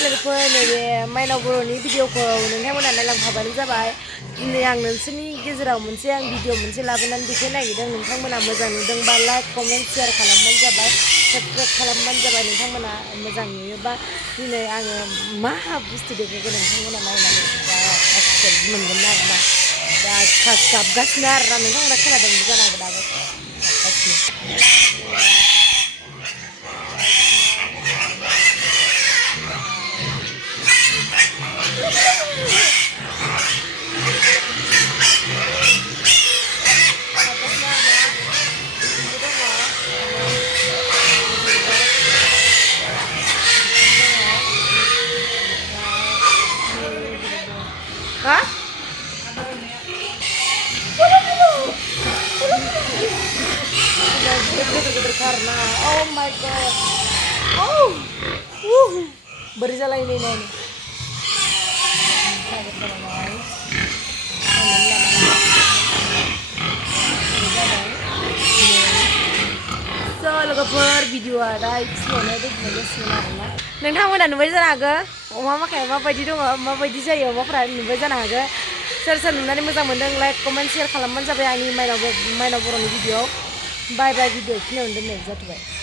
लोगोफोर नैबे माइनाव बर'नि भिडिअखौ नोंथांमोना नायलांखाबानो जाबाय दिनै आं नोंसोरनि गेजेराव मोनसे भिडिअ मोनसे लाबोनानै देखायनो नागिरदों नोंथांमोना मोजां नुदोंबा लाइक कमेन्ट शेयार खालामबानो जाबाय साबस्क्राइब खालामबानो जाबाय नोंथांमोना मोजां नुयोबा दिनै आङो मा बुस्थु देखायगोन नोंथांमोना नायनानै आश्चर्य मोनगोन आरोना दा गाबगासिनो आरोना नोंथांमोना खोनादों जानो हागौ दाबो गाबगासिनो Hah? Karena oh my god. Oh. Berjalan ini. So लोगोफोर भिडिअआ दा इसेयावनो दोनथ'नोसै आरोना नोंथांमोना नुबाय जानो हागौ अमा माखाया माबायदि दङ माबायदि जायो अमाफोरा नुबाय जानो हागौ सोर सोर नुनानै मोजां मोनदों लाइक कमेन्ट शेयार खालामबानो जाबाय आंनि माइनाव बर'नि भिडिअ बाय बाय भिडिअ खिनियावनो दोननाय जाथ'बाय